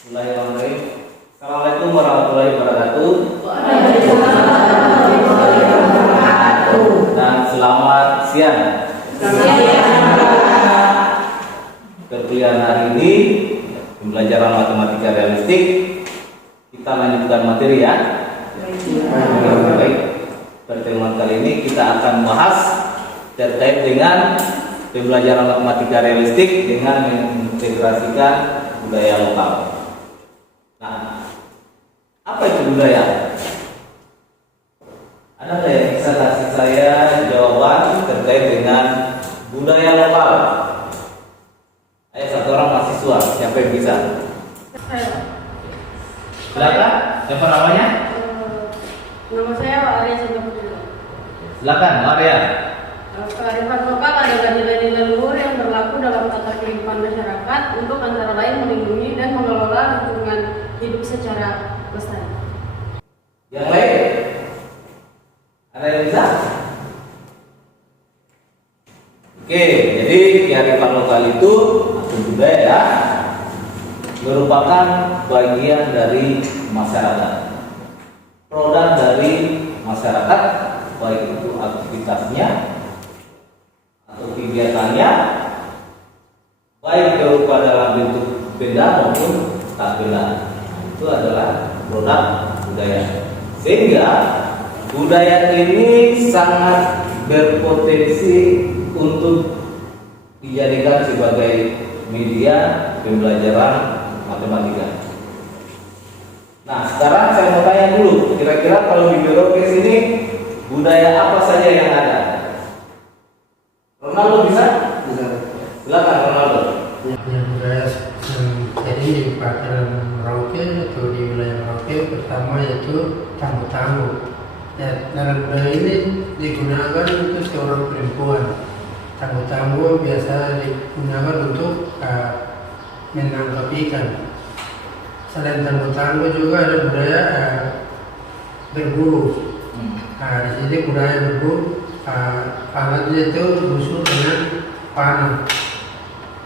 Bismillahirrahmanirrahim. Assalamualaikum warahmatullahi wabarakatuh. Dan selamat siang. Perkuliahan hari ini pembelajaran matematika realistik. Kita lanjutkan materi ya. Baik. Pertemuan kali ini kita akan bahas terkait dengan pembelajaran matematika realistik dengan mengintegrasikan budaya lokal. Nah, apa itu budaya? Ada nggak yang bisa kasih saya jawaban terkait dengan budaya lokal? Ayo satu orang mahasiswa, siapa yang bisa? Silakan. Siapa namanya? Nama saya Arya Sintapudila. Silakan, Arya. Kearifan lokal adalah nilai-nilai luhur yang berlaku dalam tata kehidupan masyarakat untuk antara lain melindungi dan mengelola lingkungan hidup secara lestari. Yang lain? Ada yang bisa? Oke, jadi kearifan lokal itu atau budaya merupakan bagian dari masyarakat, produk dari masyarakat, baik itu aktivitasnya atau kegiatannya, baik berupa dalam bentuk benda maupun tak benda. Itu adalah produk budaya. Sehingga budaya ini sangat berpotensi untuk dijadikan sebagai media pembelajaran matematika. Nah, sekarang saya mau tanya dulu, kira-kira kalau di Birokes ini budaya apa saja yang ada? Ronaldo bisa? Bisa. Silakan Ronaldo. Yang budaya jadi di Pakiran Merauke atau di wilayah Merauke pertama yaitu tangguh-tangguh. Ya, dalam budaya ini digunakan untuk seorang perempuan. Tangguh-tangguh biasa digunakan untuk menangkap ikan. Selain tangguh-tangguh juga ada budaya berburu. Nah, di sini budaya berburu, alatnya itu busur dengan panah.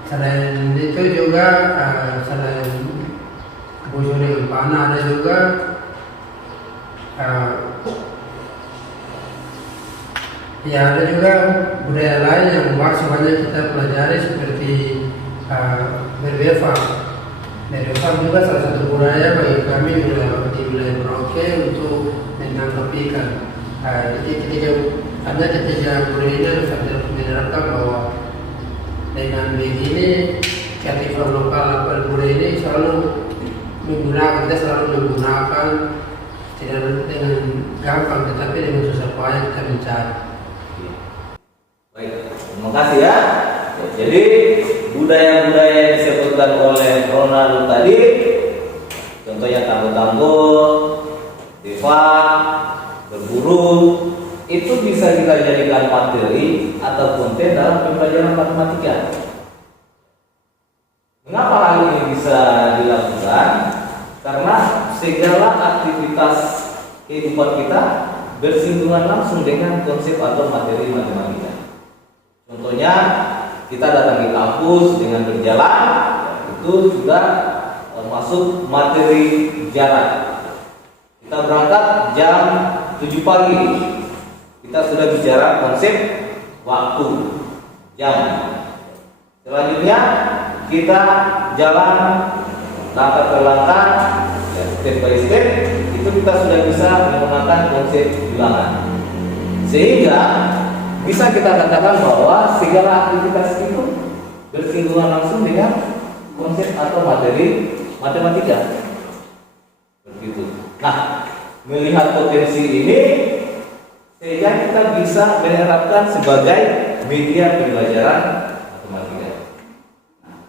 Selain itu juga selain busur dengan panah ada juga ya ada juga budaya lain yang masih banyak kita pelajari seperti berbefak. Berbefak juga salah satu budaya bagi kami di wilayah Merauke untuk menangkap ikan. Jadi ketika budaya ini harus menerapkan bahwa dengan begini kearifan lokal atau budaya ini kita selalu menggunakan tidak dengan gampang tetapi dengan susah payah kita mencari. Baik, terima kasih ya. Jadi budaya-budaya yang disebutkan oleh Ronaldo tadi, contohnya tangguh-tangguh, befak, berburu, itu bisa kita jadikan materi atau konten dalam pembelajaran matematika. Mengapa hal ini bisa dilakukan? Karena segala aktivitas kehidupan kita bersinggungan langsung dengan konsep atau materi matematika. Contohnya kita datang ke kampus dengan berjalan, itu juga masuk materi jarak. Kita berangkat jam 7 pagi, kita sudah bicara konsep waktu, jam. Selanjutnya kita jalan langkah per langkah, step by step, itu kita sudah bisa menggunakan konsep bilangan. Sehingga bisa kita katakan bahwa segala aktivitas itu bersinggungan langsung dengan konsep atau materi matematika. Begitu. Nah, melihat potensi ini, sehingga kita bisa menerapkan sebagai media pembelajaran matematika. Nah,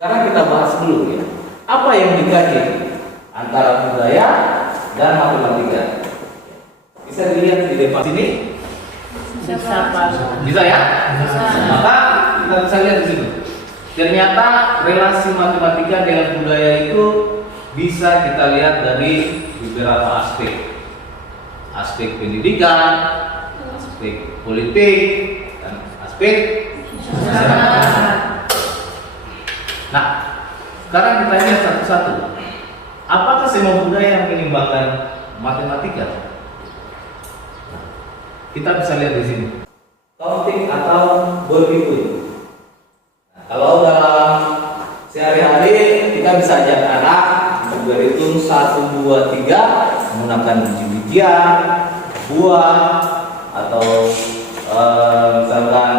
sekarang kita bahas dulu ya, apa yang dikaji antara budaya dan matematika. Bisa dilihat di depan sini. Bisa ya? Bisa. Maka kita bisa lihat di sini. Ternyata relasi matematika dengan budaya itu bisa kita lihat dari beberapa aspek. Aspek pendidikan, aspek politik, dan aspek masyarakat. Nah, Sekarang kita lihat satu-satu. Apakah semua budaya yang menimbangkan matematika? Kita bisa lihat di sini. Counting atau berhitung. Nah, kalau dalam sehari-hari kita bisa ajak anak berhitung 1, 2, 3 menggunakan biji-bijian, buah, atau misalkan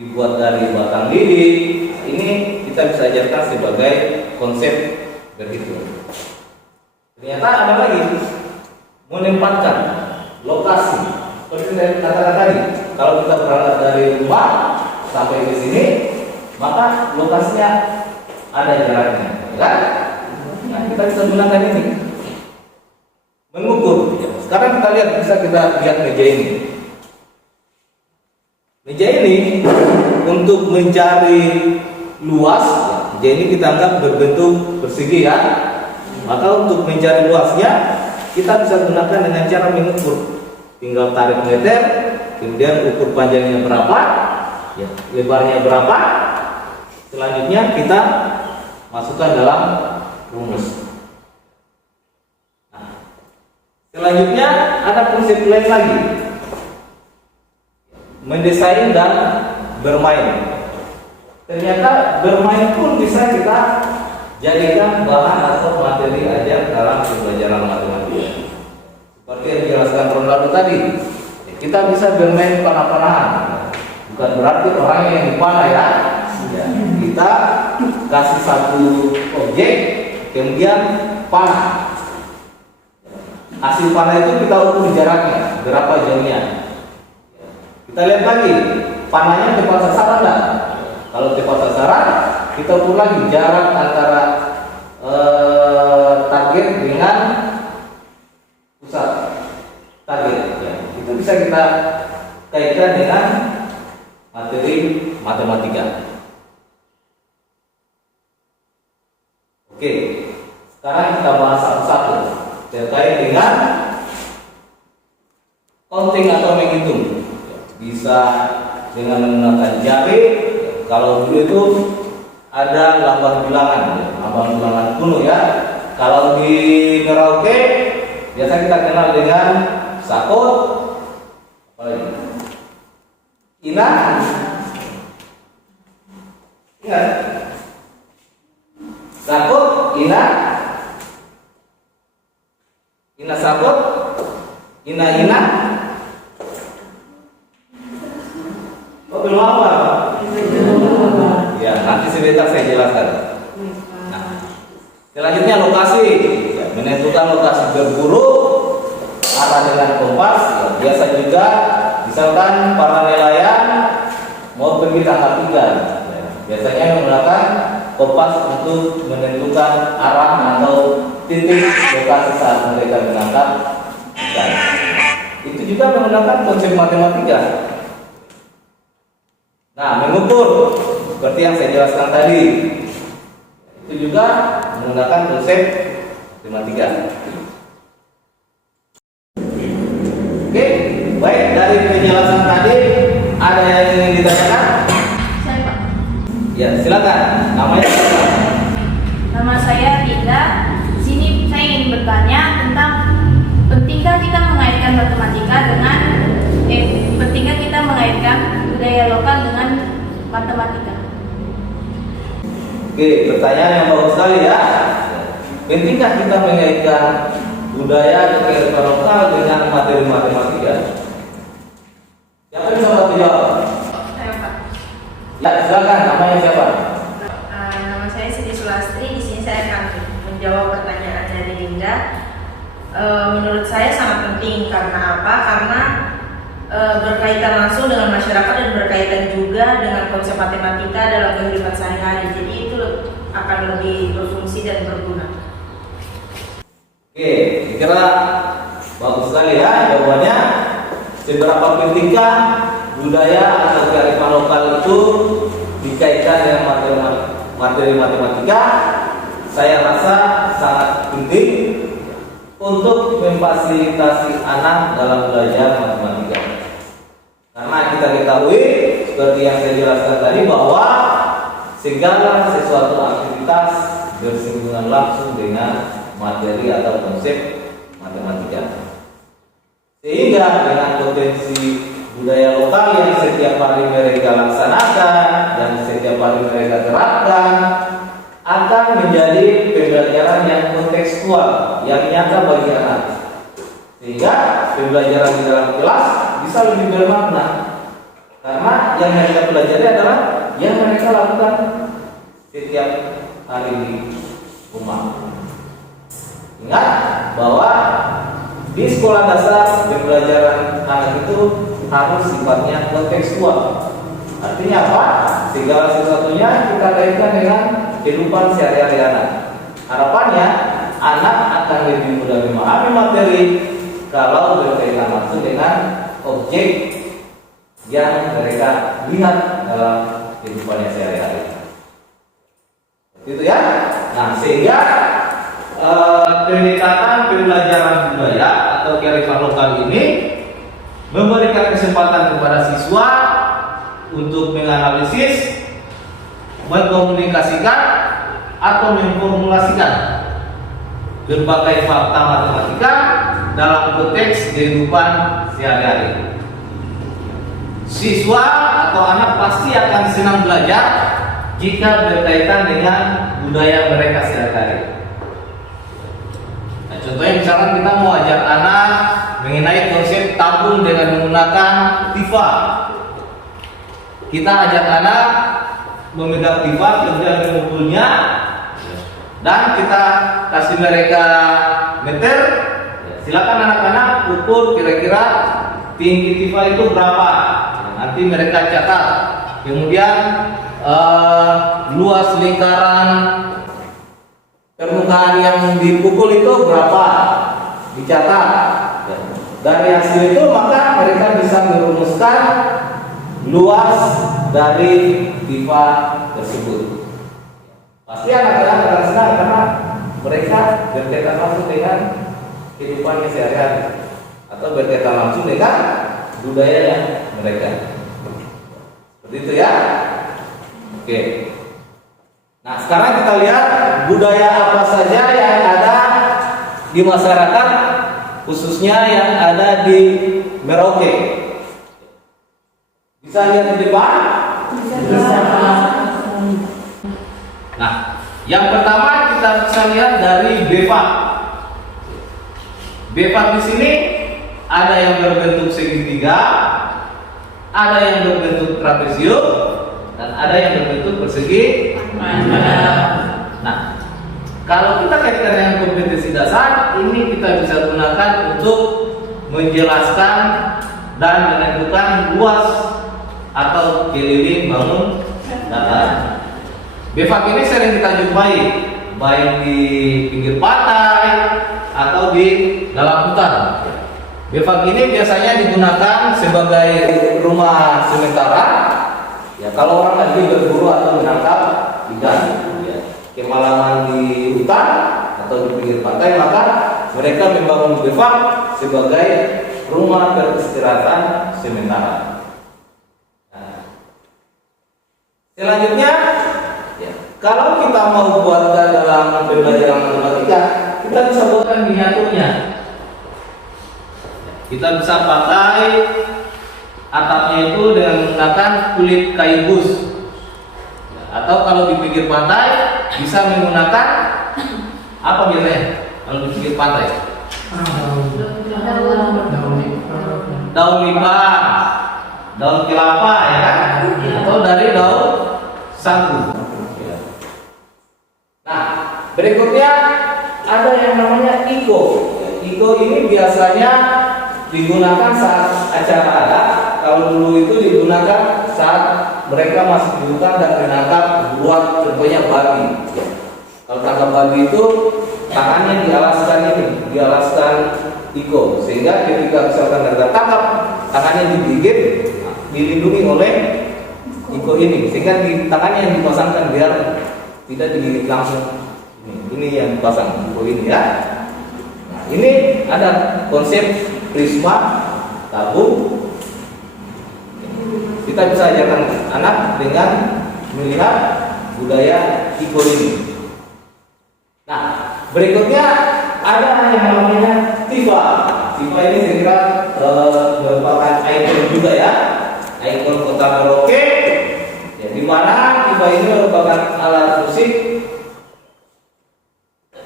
dibuat dari batang lidi. Ini kita bisa ajarkan sebagai konsep berhitung. Ternyata ada lagi menempatkan lokasi. Seperti saya katakan tadi, kalau kita berangkat dari rumah sampai ke sini, maka lokasinya ada jaraknya, kan? Nah, kita bisa gunakan ini mengukur. Sekarang kita lihat, bisa kita lihat meja ini. Meja ini untuk mencari luas, meja ini kita anggap berbentuk persegi ya. Maka untuk mencari luasnya kita bisa gunakan dengan cara mengukur. Tinggal tarik meter, kemudian ukur panjangnya berapa, ya, lebarnya berapa. Selanjutnya kita masukkan dalam rumus. Nah, selanjutnya ada konsep lain lagi, mendesain dan bermain. Ternyata bermain pun bisa kita jadikan bahan atau materi ajar dalam pembelajaran matematika. Seperti yang dijelaskan Ronaldo tadi, kita bisa bermain panah-panahan. Bukan berarti orangnya yang dipanah ya. Kita kasih satu objek, kemudian panah. Hasil panah itu kita ukur jaraknya, berapa jauhnya. Kita lihat lagi, panahnya tepat sasaran enggak? Kalau tepat sasaran, kita ukur lagi jarak antara target dengan pusat target. Ya, itu bisa kita kaitkan dengan materi matematika. Oke, sekarang kita bahas satu-satu terkait dengan counting atau menghitung. Bisa dengan menggunakan jari. Kalau dulu itu ada lambang bilangan kuno ya. Kalau di Merauke biasa kita kenal dengan sakot, apa lagi? Ina, ingat? Sakot, ina sakot, ina. Oh, belum apa? Ya, nanti sebentar saya jelaskan. Nah, selanjutnya lokasi, ya, menentukan lokasi berburu, arah dengan kompas. Ya, biasa juga, misalkan para nelayan mau pergi tangkap ikan, ya, biasanya menggunakan kompas untuk menentukan arah atau titik lokasi saat mereka menangkap ikan. Itu juga menggunakan konsep matematika. Nah, mengukur seperti yang saya jelaskan tadi, itu juga menggunakan konsep matematika. Oke, baik, dari penjelasan tadi ada yang ingin ditanyakan? Saya Pak. Ya, silakan. Namanya siapa? Nama saya Rida. Di sini saya ingin bertanya tentang pentingkah kita mengaitkan matematika dengan pentingkah kita mengaitkan budaya lokal dengan matematika. Oke, pertanyaan yang bagus sekali ya. Pentingkah kita mengaitkan budaya kearifan lokal dengan materi matematika? Siapa yang bisa bantu jawab? Saya Pak. Ya, silakan. Namanya siapa? Nama saya Siti Sulastri. Di sini saya akan menjawab pertanyaan dari Linda. Menurut saya sangat penting. Karena apa? Karena berkaitan langsung dengan masyarakat dan berkaitan juga dengan konsep matematika dalam kehidupan sehari-hari. Jadi itu akan lebih berfungsi dan berguna. Oke, kira bagus sekali ya jawabannya. Seberapa pentingkah budaya atau kearifan lokal itu dikaitkan dengan materi matematika? Saya rasa sangat penting untuk memfasilitasi anak dalam belajar matematika. Karena kita ketahui seperti yang saya jelaskan tadi bahwa segala sesuatu aktivitas bersinggungan langsung dengan materi atau konsep matematika. Sehingga dengan potensi budaya lokal yang setiap hari mereka laksanakan dan setiap hari mereka terapkan akan menjadi pembelajaran yang kontekstual, yang nyata bagi anak. Sehingga pembelajaran di dalam kelas bisa lebih bermakna. Karena yang mereka pelajari adalah yang mereka lakukan setiap hari di rumah. Ingat bahwa di sekolah dasar pembelajaran anak itu harus sifatnya kontekstual. Artinya apa? Segala sesuatunya kita kaitkan dengan kehidupan sehari-hari anak. Harapannya anak akan lebih mudah memahami materi kalau berkaitan langsung dengan objek yang mereka lihat dalam kehidupannya sehari-hari. Gitu ya. Nah, sehingga pendekatan pembelajaran budaya atau kearifan lokal ini memberikan kesempatan kepada siswa untuk menganalisis, mengkomunikasikan atau memformulasikan berbagai fakta matematika dalam konteks kehidupan sehari-hari. Siswa atau anak pasti akan senang belajar jika berkaitan dengan budaya mereka sehari-hari. Nah, contohnya misalkan kita mau ajar anak mengenai konsep tabung dengan menggunakan tifa. Kita ajak anak memegang tifa, kemudian memukulnya, dan kita kasih mereka meter. Silakan anak-anak ukur kira-kira tinggi tifa itu berapa. Nanti mereka catat. Kemudian luas lingkaran permukaan yang dipukul itu berapa, dicatat. Dari hasil itu maka mereka bisa merumuskan luas dari tifa tersebut. Pasti anak-anak akan senang karena mereka berkaitan langsung dengan kehidupannya sehari-hari atau berkaitan langsung dengan budaya mereka. Seperti itu ya. Oke. Nah, sekarang kita lihat budaya apa saja yang ada di masyarakat, khususnya yang ada di Merauke. Bisa lihat di depan? Bisa. Nah, yang pertama kita bisa lihat dari BEFAK. BEFAK di sini ada yang berbentuk segitiga, ada yang berbentuk trapesium, dan ada yang berbentuk persegi. Nah, kalau kita kaitkan dengan kompetensi dasar, ini kita bisa gunakan untuk menjelaskan dan menentukan luas atau keliling bangun datar. BEFAK ini sering kita jumpai baik di pinggir pantai atau di dalam hutan. BEFAK ini biasanya digunakan sebagai rumah sementara. Ya, kalau orang lagi berburu atau menangkap ikan, ya, kemalangan di hutan atau di pinggir pantai, maka mereka membangun BEFAK sebagai rumah peristirahatan sementara. Nah, selanjutnya, ya, kalau kita mau buatkan dalam pembelajaran matematika, kita bisa buatkan miniaturnya. Kita bisa pakai atapnya itu dengan menggunakan kulit kayu bus, atau kalau di pinggir pantai bisa menggunakan apa biasanya kalau di pinggir pantai? Daun lipat, daun kelapa, ya kan? Atau dari daun sagu. Nah, berikutnya ada yang namanya iko. Iko ini biasanya digunakan saat acara adat. Kalau dulu itu digunakan saat mereka masih di hutan dan menangkap buruan, contohnya babi. Kalau tangkap babi itu tangannya dialaskan iko, sehingga ketika misalkan mereka tangkap, tangannya digigit, dilindungi oleh iko ini, sehingga di tangannya yang dipasangkan biar tidak digigit langsung. Ini yang dipasang iko ini ya. Nah, ini ada konsep prisma tabung. Kita bisa ajarkan anak dengan melihat budaya iko ini. berikutnya ada yang namanya Tifa. Tifa ini saya kira merupakan ikon juga ya, ikon kota Merauke. Ya, di mana Tifa ini merupakan alat musik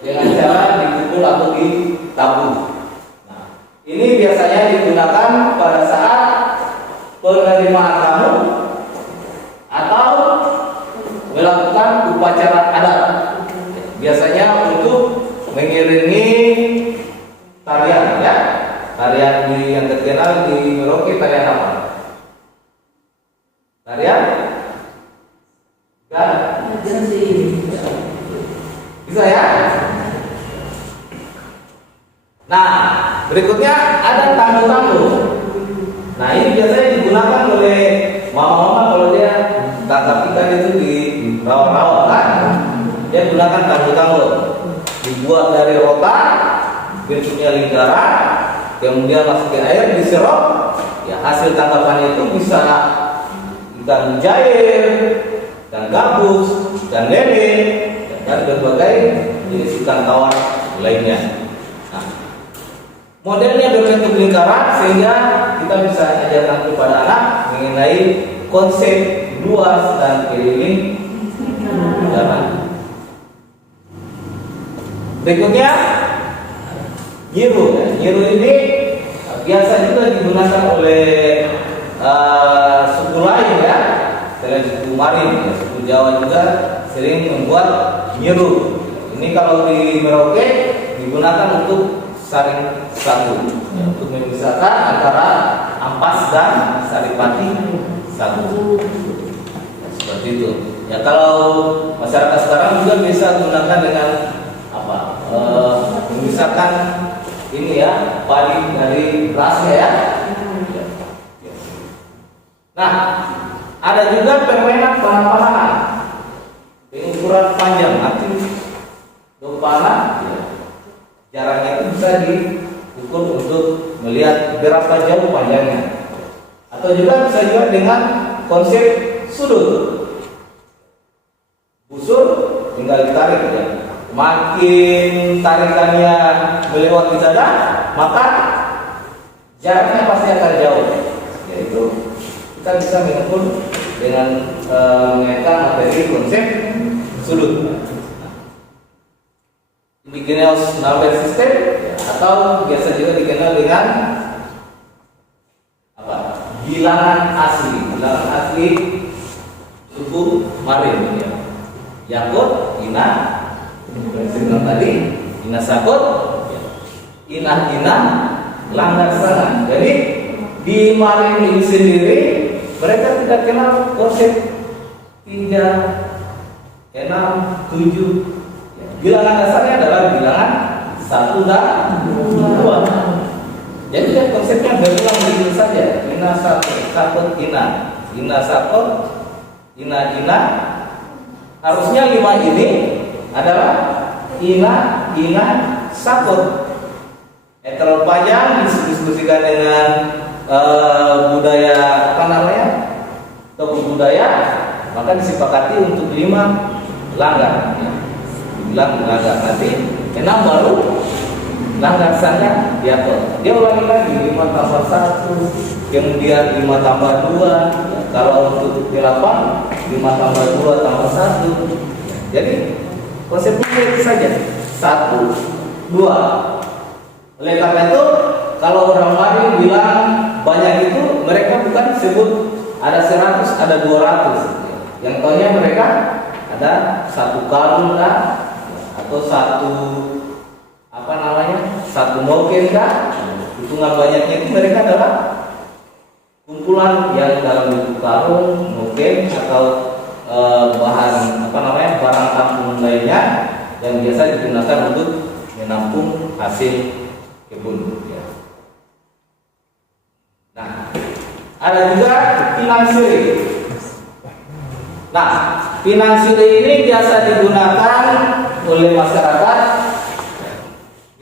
dengan cara dipukul atau ditabung. Nah, ini biasanya digunakan pada saat penerimaan tamu atau melakukan upacara adat. Biasanya untuk mengiringi tarian ya. Tarian yang terkenal di Merauke tarian apa? Tarian? Enggak? Bisa ya? Nah, berikutnya ada tamu-tamu. Nah, ini biasanya digunakan oleh mama-mama kalau dia kakak ikan itu di rawa-rawa kan. Dia gunakan tamu-tamu. Dibuat dari rotan, bentuknya lingkaran, kemudian masuk ke air, diserok. Ya, hasil tangkapannya itu bisa ikan jair, ikan gabus, ikan lele, dan berbagai jenis ikan tawar lainnya. Nah, modelnya berbentuk lingkaran sehingga kita bisa ajarkan kepada anak mengenai konsep luas dan keliling lingkaran. Berikutnya nyiru. Nyiru ini biasa juga digunakan oleh suku lain ya, selain suku Marin, ya, suku Jawa juga sering membuat nyiru. Ini kalau di Merauke digunakan untuk saring satu, ya, untuk memisahkan antara ampas dan saripati satu. Ya, seperti itu. Ya, kalau masyarakat sekarang juga bisa gunakan dengan apa? Memisahkan ini ya, padi dari berasnya ya. Nah, ada juga permainan panah-panahan dengan ukuran panjang, nanti panah ya, jaraknya itu bisa diukur untuk melihat berapa jauh panjangnya. Atau juga bisa juga dengan konsep sudut. Busur tinggal ditarik ya. Makin tarikannya melewati dada, maka jaraknya pasti akan jauh. Yaitu kita bisa mengukur dengan mengaitkan materi konsep sudut. Dikenal Nalber System atau biasa juga dikenal dengan apa? Bilangan asli. Bilangan asli suku Marin ya. Yakut, Ina, yang tadi, Ina Sakut, Ina, Langgar Sana. Jadi di Marin ini sendiri mereka tidak kenal konsep 3, 6, 7. Bilangan dasarnya adalah bilangan 1 dan 2. Jadi konsepnya berulang begitu saja. Ina Sakut, Ina Sakut, Ina. Harusnya 5 ini adalah Ina Sakut. Terlalu panjang diskusikan dengan budaya apa namanya, tokoh budaya, maka disepakati untuk 5 langgar. Bilang langgar nanti 6 baru langgar sana diatur. Dia ulangi lagi 5 tambah 1, kemudian 5 tambah 2. Kalau untuk 8 5 tambah 2 tambah 1. Jadi konsepnya itu saja 1, 2. Oleh karena itu kalau orang Mari bilang banyak itu, mereka bukan sebut ada 100, ada 200. Yang tahunya mereka ada 1 karung kah, atau 1 apa namanya, 1 moken kah. Hitungan banyaknya itu mereka adalah kumpulan yang dalam bentuk karung, moken atau bahan apa namanya, barang tampung lainnya yang biasa digunakan untuk menampung hasil kebun ya. Nah, ada juga pinang siri. Nah, pinang siri ini biasa digunakan oleh masyarakat,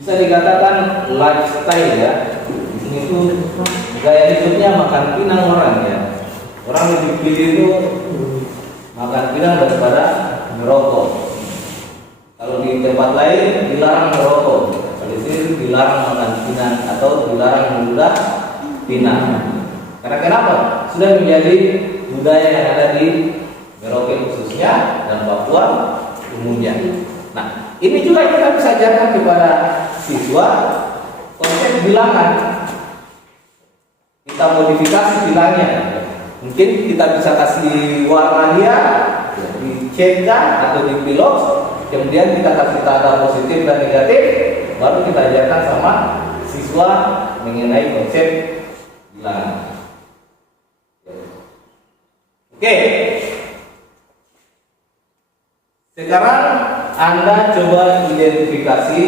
bisa dikatakan lifestyle ya. Ini tuh gaya hidupnya makan pinang orang ya. Orang lebih pilih itu makan pinang daripada merokok. Kalau di tempat lain dilarang merokok, kalau di sini dilarang makan pinang atau dilarang menduda pinang. Karena kenapa? Sudah menjadi budaya yang ada di Merauke khususnya dan Papua umumnya. Nah, ini juga kita bisa ajarkan kepada siswa konsep bilangan. Kita modifikasi bilangnya. Mungkin kita bisa kasih warna dia dicekkan atau dipilot, kemudian kita kasih tanda positif dan negatif, baru kita ajarkan sama siswa mengenai konsep bilangan. Oke. Sekarang Anda coba identifikasi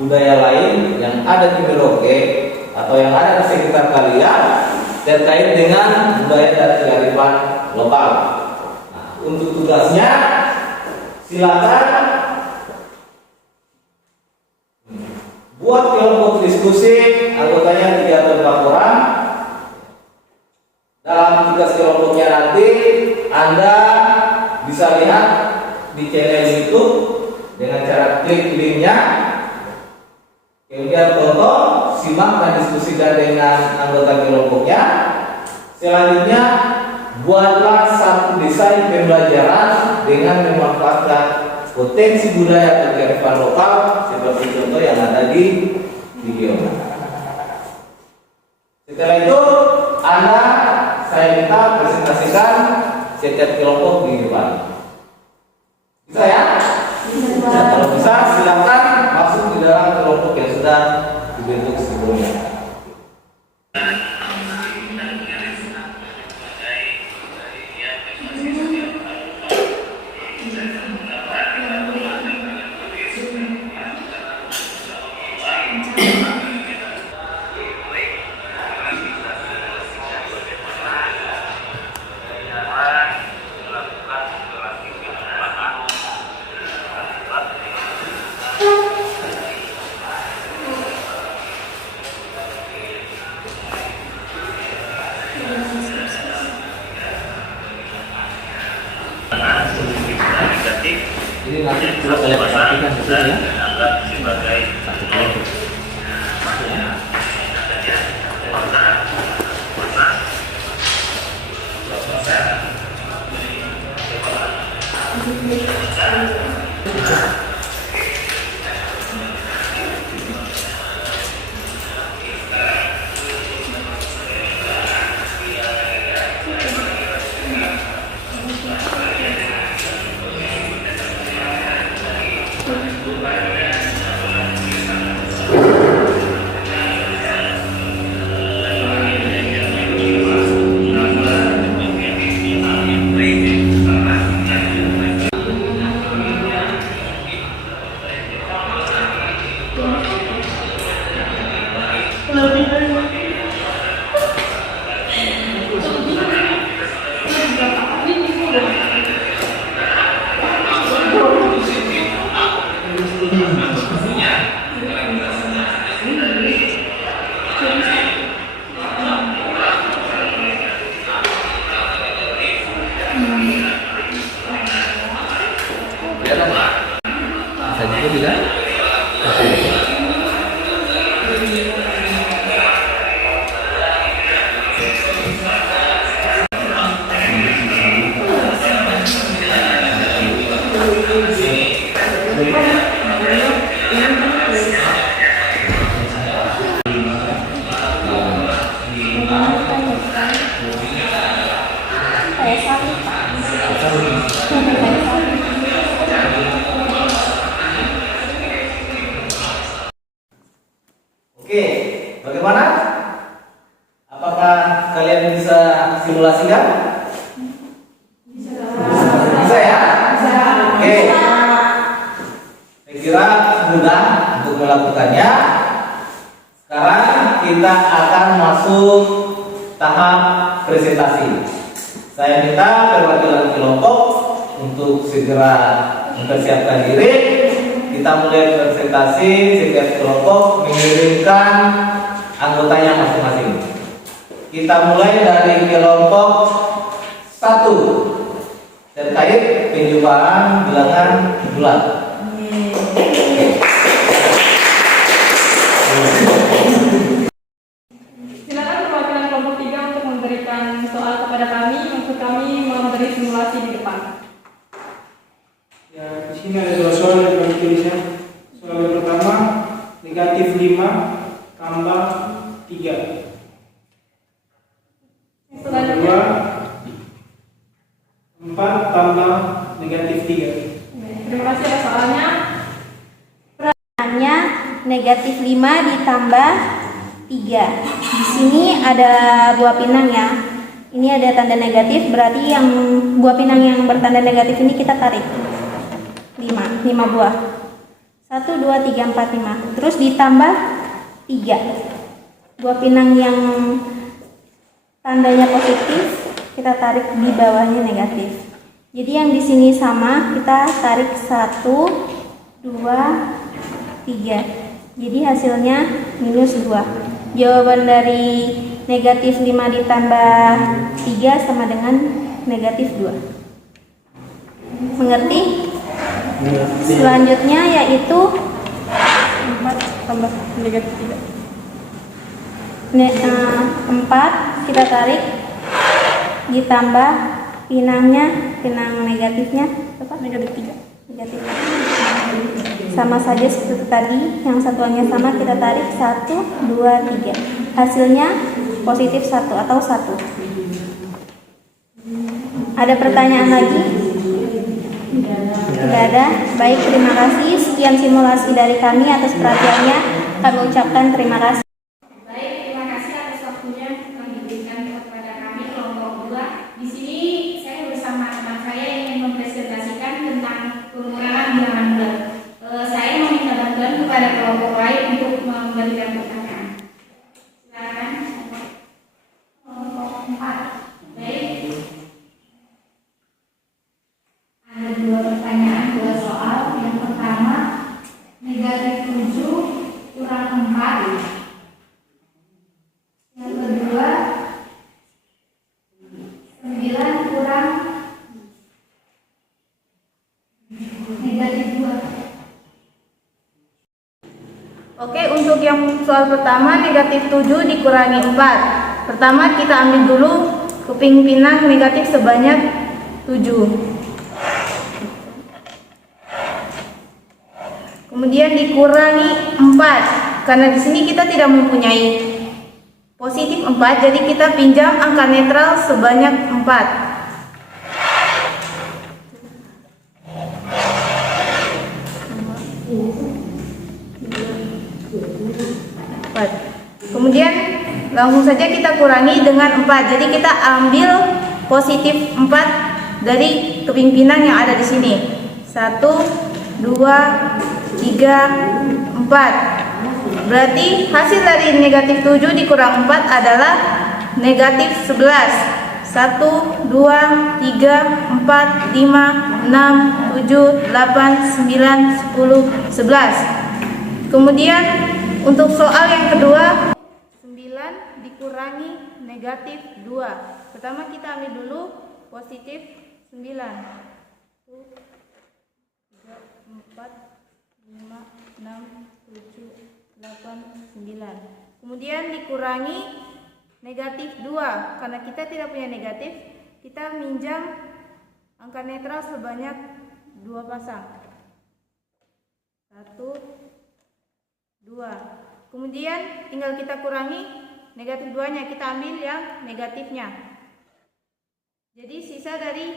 budaya lain yang ada di Merauke atau yang ada di sekitar kalian terkait dengan budaya dan kearifan lokal. Nah, untuk tugasnya silakan buat kelompok diskusi, anggotanya 3 atau 4 orang. Dalam tugas kelompoknya nanti Anda bisa lihat di channel YouTube dengan cara klik linknya, kemudian tonton, simak dan diskusikan dengan anggota kelompoknya. Selanjutnya buatlah satu desain pembelajaran dengan memanfaatkan potensi budaya dan kearifan lokal seperti contoh yang ada di video. Setelah itu saya minta presentasikan setiap kelompok di depan. Bisa ya? Bisa. Kalau bisa silakan masuk di dalam kelompok yang sudah dibentuk sebelumnya. Ini nanti coba kalian perhatikan itu ya. Sebagai satu kelompok. Saya juga bilang. Oke, bagaimana? Apakah kalian bisa simulasikan? Bisa ya? Oke. Saya kira mudah untuk melakukannya. Sekarang kita akan masuk tahap presentasi. Saya minta perwakilan kelompok untuk segera mempersiapkan diri. Kita mulai presentasi, setiap kelompok mengirimkan anggotanya masing-masing. Kita mulai dari kelompok 1 terkait penjualan bilangan bulat. Silakan perwakilan kelompok 3 untuk memberikan soal kepada kami untuk kami memberi simulasi di depan. Ya, di sini ada dua soal yang kami tuliskan. Soal yang pertama, negatif 5 tambah 3. Soal kedua, 4 tambah negatif 3. Terima kasih atas soalnya. Pertanyaannya negatif 5 ditambah 3. Di sini ada buah pinang ya. Ini ada tanda negatif, berarti yang buah pinang yang bertanda negatif ini kita tarik. 5 buah. 1, 2, 3, 4, 5. Terus ditambah 3. Buah pinang yang tandanya positif kita tarik di bawahnya negatif. Jadi yang di sini sama, kita tarik 1, 2, 3. Jadi hasilnya minus 2. Jawaban dari negatif 5 ditambah 3 sama dengan negatif 2. Mengerti? Selanjutnya yaitu 4 tambah negatif 3. 4 kita tarik ditambah pinang negatifnya berapa? Negatif 3. Negatif 3. Sama saja seperti tadi, yang satuannya sama, kita tarik 1, 2, 3. Hasilnya positif 1 atau 1. Ada pertanyaan lagi? Tidak ada. Baik, terima kasih. Sekian simulasi dari kami. Atas perhatiannya kami ucapkan terima kasih. Baik, terima kasih atas waktunya yang diberikan kepada kami kelompok 2. Di sini saya bersama teman saya ingin mempresentasikan tentang pengurangan bilangan bulat. Saya meminta bantuan kepada kelompok lain untuk memberikan pertanyaan. Silakan. Kelompok 4. Baik. Ada 2 pertanyaan, 2 soal. Yang pertama, negatif 7 kurang 4. Yang kedua, 9 kurang negatif 2. Oke, untuk yang soal pertama, negatif 7 dikurangi 4. Pertama kita ambil dulu keping pinang negatif sebanyak 7. Kemudian dikurangi 4. Karena di sini kita tidak mempunyai positif 4, jadi kita pinjam angka netral sebanyak 4. Kemudian langsung saja kita kurangi dengan 4. Jadi kita ambil positif 4 dari keping pinang yang ada di sini. 1, 2, 3, 4. Berarti hasil dari negatif 7 dikurang 4 adalah negatif 11. 1, 2, 3, 4, 5, 6, 7, 8, 9, 10, 11. Kemudian untuk soal yang kedua, 9 dikurangi negatif 2. Pertama kita ambil dulu positif 9. 1, 2, 3, 4, 5, 6, 7, 8, 9. Kemudian dikurangi negatif 2. Karena kita tidak punya negatif, kita minjam angka netral sebanyak 2 pasang. 1, 2. Kemudian tinggal kita kurangi negatif 2-nya, kita ambil yang negatifnya. Jadi sisa dari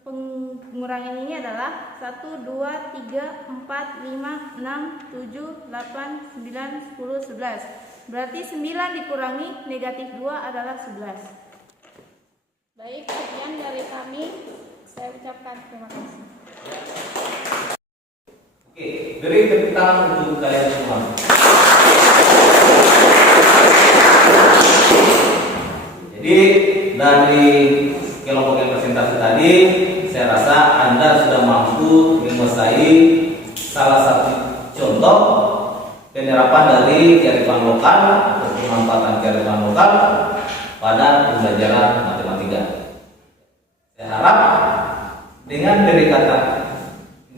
pengurangan ini adalah 1, 2, 3, 4, 5, 6, 7, 8, 9, 10, 11. Berarti 9 dikurangi negatif 2 adalah 11. Baik, sekian dari kami. Saya ucapkan terima kasih. Oke, beri tepuk tangan untuk kalian semua. Jadi dari kelompok yang presentasi tadi, saya rasa Anda sudah mampu menguasai salah satu contoh penerapan dari kearifan lokal atau pemanfaatan kearifan lokal pada pembelajaran matematika. Saya harap dengan pendekatan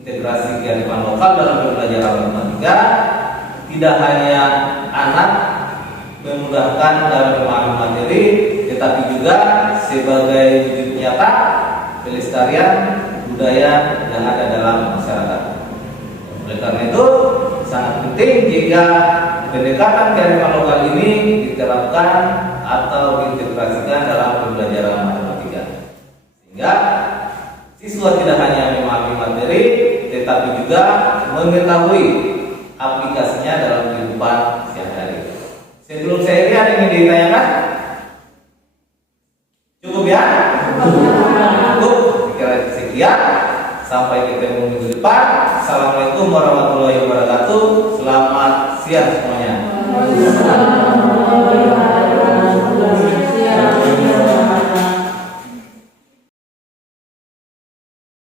integrasi kearifan lokal dalam pembelajaran matematika, tidak hanya anak memudahkan dalam memahami materi, tetapi juga sebagai wujud nyata pelestarian budaya yang ada dalam masyarakat. Oleh karena itu, sangat penting jika pendekatan kearifan lokal ini diterapkan atau diintegrasikan dalam pembelajaran matematika, sehingga siswa tidak hanya memahami materi, tetapi juga mengetahui aplikasinya dalam kehidupan sehari-hari. Sebelum saya ini ada yang ingin ditanyakan? Cukup ya? Cukup. Sekian. Sampai ketemu minggu depan. Assalamualaikum warahmatullahi wabarakatuh. Selamat siang semuanya.